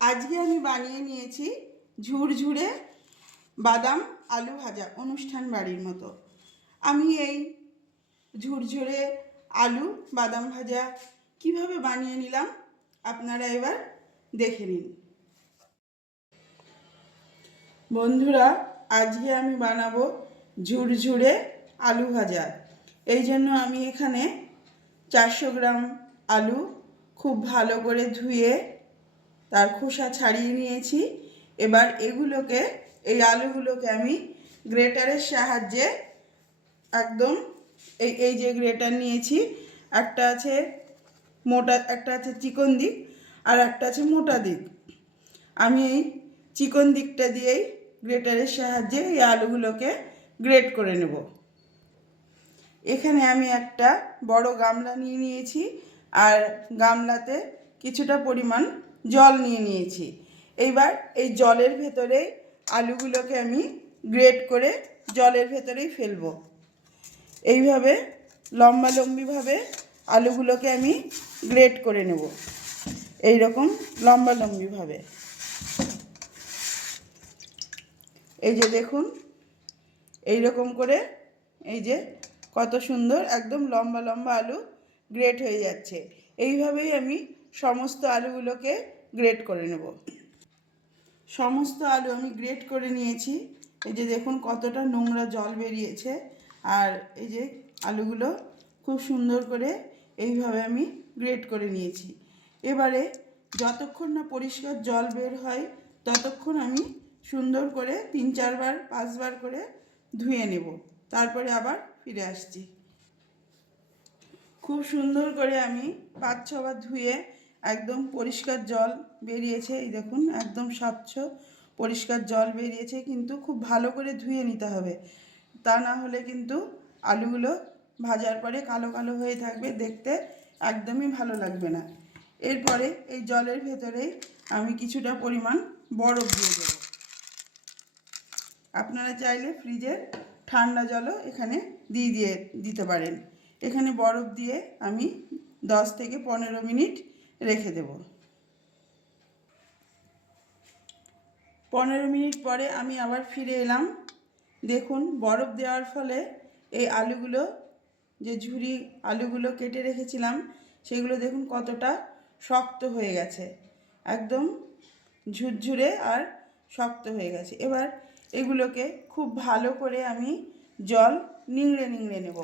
আজকে আমি বানিয়ে নিয়েছি ঝুরঝুরে বাদাম আলু ভাজা অনুষ্ঠান বাড়ির মতো। আমি এই ঝুরঝুরে আলু, বাদাম ভাজা কীভাবে বানিয়ে নিলাম আপনারা এবার দেখে নিন। বন্ধুরা, আজকে আমি বানাবো ঝুরঝুরে আলু ভাজা। এই জন্য আমি এখানে চারশো গ্রাম আলু খুব ভালো করে ধুয়ে তার খোসা ছাড়িয়ে নিয়েছি। এবার এগুলোকে, এই আলুগুলোকে আমি গ্রেটারের সাহায্যে একদম এই এই যে গ্রেটার নিয়েছি, একটা আছে মোটা, একটা আছে চিকন দিক আর একটা আছে মোটা দিক। আমি এই চিকন দিকটা দিয়েই গ্রেটারের সাহায্যে এই আলুগুলোকে গ্রেট করে নেব। এখানে আমি একটা বড় গামলা নিয়ে নিয়েছি আর গামলাতে কিছুটা পরিমাণ জল নিয়ে নিয়েছি। এইবার এই জলের ভেতরে আলুগুলোকে আমি গ্রেট করে জলের ভেতরেই ফেলব। এইভাবে লম্বা লম্বিভাবে আলুগুলোকে আমি গ্রেট করে নেব। এই রকম লম্বা লম্বিভাবে এই যে দেখুন এই রকম করে এই যে কত সুন্দর একদম লম্বা লম্বা আলু গ্রেট হয়ে যাচ্ছে। এইভাবেই আমি সমস্ত আলুগুলোকে গ্রেট করে নেব। সমস্ত আলু আমি গ্রেট করে নিয়েছি। এই যে দেখুন কতটা নোংরা জল বেরিয়েছে। আর এই যে আলুগুলো খুব সুন্দর করে এইভাবে আমি গ্রেট করে নিয়েছি। এবারে যতক্ষণ না পরিষ্কার জল বের হয়, ততক্ষণ আমি সুন্দর করে তিন চারবার, পাঁচবার করে ধুয়ে নেব। তারপরে আবার ফিরে আসছি। খুব সুন্দর করে আমি পাঁচ ছবার ধুয়ে একদম পরিষ্কার জল বেরিয়েছে, এই দেখুন, একদম স্বচ্ছ, পরিষ্কার জল বেরিয়েছে, কিন্তু খুব ভালো করে ধুয়ে নিতে হবে। তা না হলে কিন্তু আলুগুলো ভাজার পরে কালো কালো হয়ে থাকবে, দেখতে একদমই ভালো লাগবে না। এরপরে এই জলের ভেতরেই আমি কিছুটা পরিমাণ বরফ দিয়ে দেবো। আপনারা চাইলে ফ্রিজের ঠান্ডা জলও এখানে দিয়ে দিয়ে দিতে পারেন। এখানে বরফ দিয়ে আমি দশ থেকে পনেরো মিনিট রেখে দেব। পনেরো মিনিট পরে আমি আবার ফিরে এলাম। দেখুন, বরফ দেওয়ার ফলে এই আলুগুলো, যে ঝুরি আলুগুলো কেটে রেখেছিলাম, সেগুলো দেখুন কতটা শক্ত হয়ে গেছে। একদম ঝুরঝুরে আর শক্ত হয়ে গেছে। এবার এগুলোকে খুব ভালো করে আমি জল নিংড়ে নিংড়ে নেব।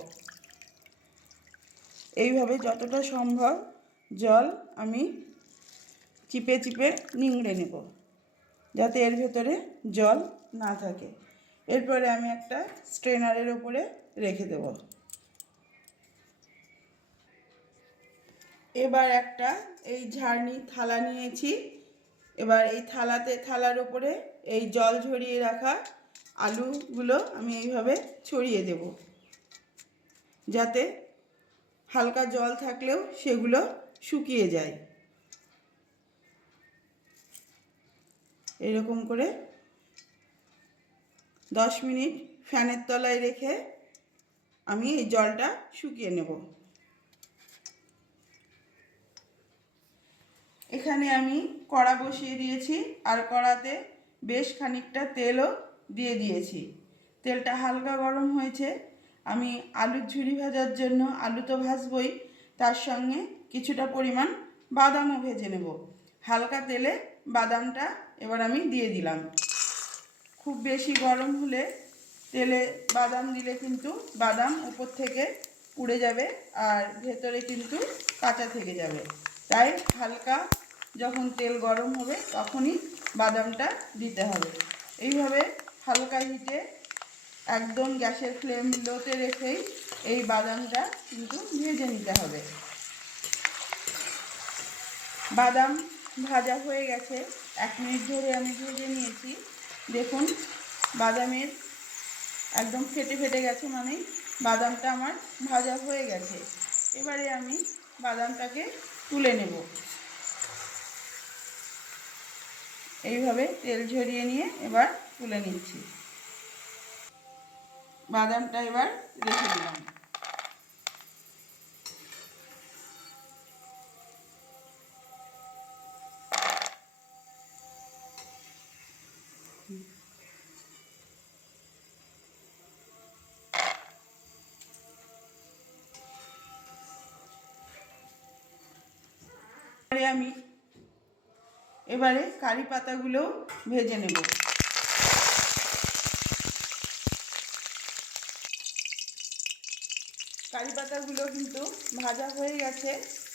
এইভাবে যতটা সম্ভব জল আমি চিপে চিপে নিংড়ে নেব, যাতে এর ভেতরে জল না থাকে। এরপরে আমি একটা স্ট্রেনারের ওপরে রেখে দেব। এবার একটা এই ঝাড়নি, থালা নিয়েছি। এবার এই থালাতে, থালার ওপরে এই জল ঝরিয়ে রাখা আলুগুলো আমি এইভাবে ছড়িয়ে দেব, যাতে হালকা জল থাকলেও সেগুলো শুকিয়ে যায়। এরকম করে দশ মিনিট ফ্যানের তলায় রেখে আমি এই জলটা শুকিয়ে নেব। এখানে আমি কড়া বসিয়ে দিয়েছি আর কড়াতে বেশ খানিকটা তেলও দিয়ে দিয়েছি। তেলটা হালকা গরম হয়েছে। আমি আলুর ঝুরি ভাজার জন্য আলু তো ভাজবই, তার সঙ্গে কিছুটা পরিমাণ বাদামও ভেজে নেব। হালকা তেলে বাদামটা এবার আমি দিয়ে দিলাম। খুব বেশি গরম হলে তেলে বাদাম দিলে কিন্তু বাদাম উপর থেকে উড়ে যাবে আর ভেতরে কিন্তু কাঁচা থেকে যাবে। তাই হালকা যখন তেল গরম হবে তখনই বাদামটা দিতে হবে। এইভাবে হালকা হিটে একদম গ্যাসের ফ্লেম লোতে রেখেই এই বাদামটা কিন্তু ভেজে নিতে হবে। বাদাম ভাজা হয়ে গেছে। এক মিনিট ধরে আমি ভেজে নিয়েছি। দেখুন, বাদামের একদম ফেটে ফেটে গেছে মানে বাদামটা আমার ভাজা হয়ে গেছে। এবারে আমি বাদামটাকে তুলে নেব। এইভাবে তেল ঝরিয়ে নিয়ে এবার তুলে নিচ্ছি। বাদামটা এবার রেখে দিলাম। এবারে আমি এবারে কারি পাতাগুলো ভেজে নেব। কারি পাতাগুলো কিন্তু ভাজা হয়ে গেছে,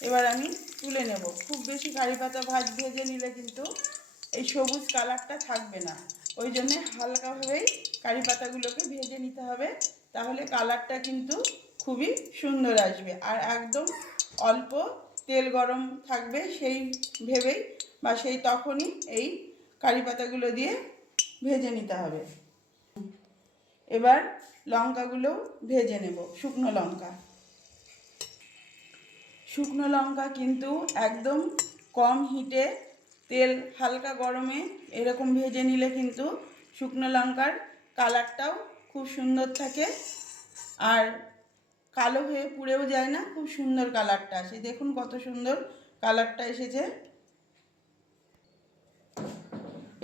এবার আমি তুলে নেব। খুব বেশি কারি পাতা ভাজ, ভেজে নিলে কিন্তু এই সবুজ কালারটা থাকবে না। ওই জন্যে হালকাভাবেই কারি পাতাগুলোকে ভেজে নিতে হবে, তাহলে কালারটা কিন্তু খুবই সুন্দর আসবে। আর একদম অল্প তেল গরম থাকবে সেই ভেবেই বা সেই তখনই এই কারি পাতাগুলো দিয়ে ভেজে নিতে হবে। এবার লঙ্কাগুলো ভেজে নেব, শুকনো লঙ্কা। শুকনো লঙ্কা কিন্তু একদম কম হিটে তেল হালকা গরমে এরকম ভেজে নিলে কিন্তু শুকনো লঙ্কার কালারটাও খুব সুন্দর থাকে। আর কালো হয়ে পুড়েও যায় না, খুব সুন্দর কালারটা। আসে দেখুন কত সুন্দর কালারটা এসেছে।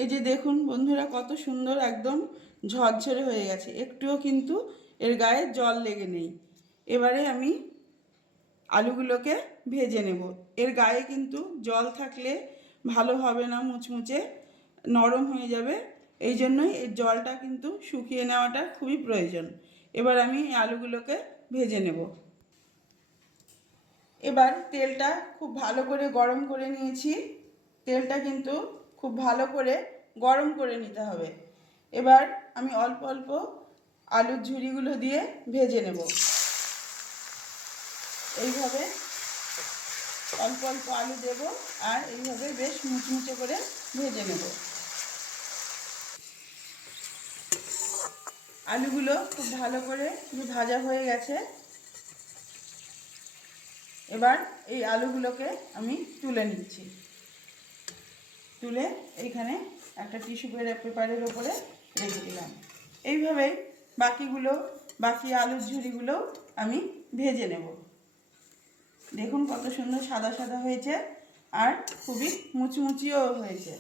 এই যে দেখুন বন্ধুরা, কত সুন্দর একদম ঝরঝরে হয়ে গেছে। একটুও কিন্তু এর গায়ে জল লেগে নেই। এবারে আমি আলুগুলোকে ভেজে নেব। এর গায়ে কিন্তু জল থাকলে ভালো হবে না, মুচমুচে নরম হয়ে যাবে। এই জন্যই এর জলটা কিন্তু শুকিয়ে নেওয়াটা খুবই প্রয়োজন। এবার আমি আলুগুলোকে ভেজে নেব। এবার তেলটা খুব ভালো করে গরম করে নিয়েছি। তেলটা কিন্তু খুব ভালো করে গরম করে নিতে হবে। এবার আমি অল্প অল্প আলুর ঝুড়িগুলো দিয়ে ভেজে নেব। এইভাবে অল্প অল্প আলু দেব আর এইভাবে বেশ মুচমুচে করে ভেজে নেব। আলুগুলো খুব ভালো করে ভাজা হয়ে গেছে। এবার এই আলুগুলোকে আমি তুলে নিচ্ছি। তুলে এইখানে একটা টিস্যু পেপারের ওপরে রেখে দিলাম। এইভাবেই বাকিগুলো, বাকি আলুর ঝুড়িগুলো আমি ভেজে নেব। দেখুন কত সুন্দর সাদা সাদা হয়েছে আর খুবই মুচমুচিও হয়েছে।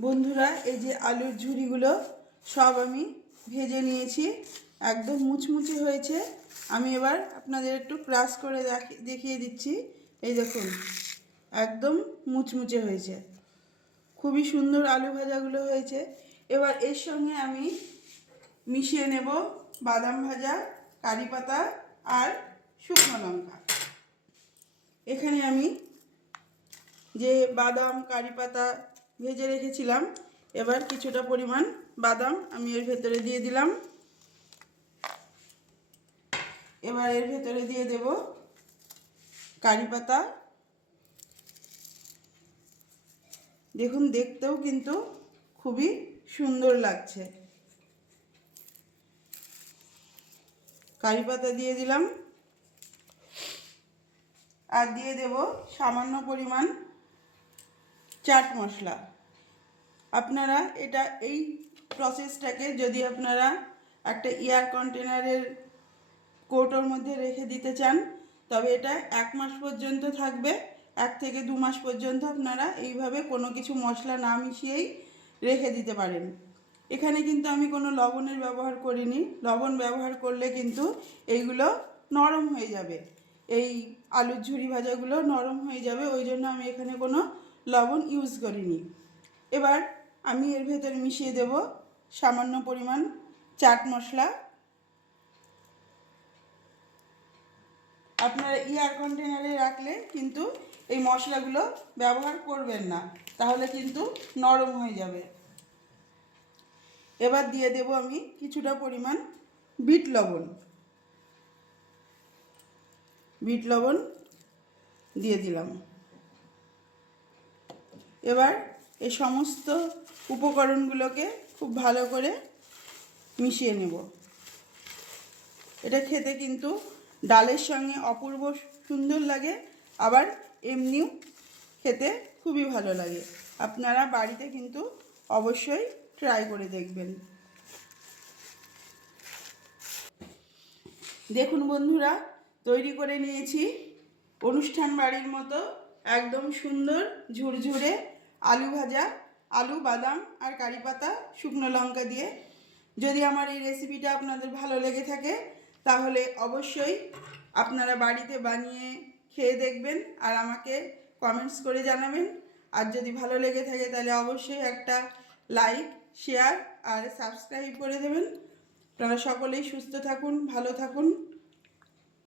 বন্ধুরা, এই যে আলুর ঝুড়িগুলো সব আমি ভেজে নিয়েছি। একদম মুচমুচে হয়েছে। আমি এবার আপনাদের একটু ক্রাশ করে দেখি- দেখিয়ে দিচ্ছি। এই দেখুন, একদম মুচমুচে হয়েছে। খুবই সুন্দর আলু ভাজাগুলো হয়েছে। এবার এর সঙ্গে আমি মিশিয়ে নেব বাদাম ভাজা, কারি পাতা আর শুকনো লঙ্কা। এখানে আমি যে বাদাম, কারি পাতা ভেজে রেখেছিলাম। এবার কিছুটা পরিমাণ বাদাম আমি এর ভেতরে দিয়ে দিলাম। এবার এর ভেতরে দিয়ে দেব কারি পাতা। দেখুন, দেখতেও কিন্তু খুবই সুন্দর লাগছে। কারি পাতা দিয়ে দিলাম। আর দিয়ে দেব সামান্য পরিমাণ চাট মশলা। আপনারা এটা এই প্রসেসটাকে যদি আপনারা একটা এয়ার কন্টেনারের কৌটোর মধ্যে রেখে দিতে চান, তবে এটা এক মাস পর্যন্ত থাকবে। এক থেকে দু মাস পর্যন্ত আপনারা এইভাবে কোনো কিছু মশলা না মিশিয়েই রেখে দিতে পারেন। এখানে কিন্তু আমি কোনো লবণের ব্যবহার করিনি। লবণ ব্যবহার করলে কিন্তু এইগুলো নরম হয়ে যাবে। এই আলুর ঝুরি ভাজাগুলো নরম হয়ে যাবে। ওই জন্য আমি এখানে কোনো লবণ ইউজ করিনি। এবার আমি এর ভেতরে মিশিয়ে দেব সামান্য পরিমাণ চাট মশলা। আপনারা এয়ার কন্টেনারে রাখলে কিন্তু এই মশলাগুলো ব্যবহার করবেন না, তাহলে কিন্তু নরম হয়ে যাবে। এবার দিয়ে দেব আমি কিছুটা পরিমাণ বিট লবণ। বিট লবণ দিয়ে দিলাম। এবার এই সমস্ত উপকরণগুলোকে খুব ভালো করে মিশিয়ে নেব। এটা খেতে কিন্তু ডালের সঙ্গে অপূর্ব সুন্দর লাগে, আবার এমনিও খেতে খুবই ভালো লাগে। আপনারা বাড়িতে কিন্তু অবশ্যই ট্রাই করে দেখবেন। দেখুন বন্ধুরা, তৈরি করে নিয়েছি। অনুষ্ঠান বাড়ির মতো একদম সুন্দর, ঝুরঝুরে আলু ভাজা, আলু, বাদাম আর কারি পাতা, শুকনো লঙ্কা দিয়ে। যদি আমার এই রেসিপিটা আপনাদের ভালো লেগে থাকে, তাহলে অবশ্যই আপনারা বাড়িতে বানিয়ে খেয়ে দেখবেন আর আমাকে কমেন্টস করে জানাবেন। আর যদি ভালো লেগে থাকে, তাহলে অবশ্যই একটা লাইক শেয়ার আর সাবস্ক্রাইব করে দেবেন। আপনারা সকলেই সুস্থ থাকুন, ভালো থাকুন।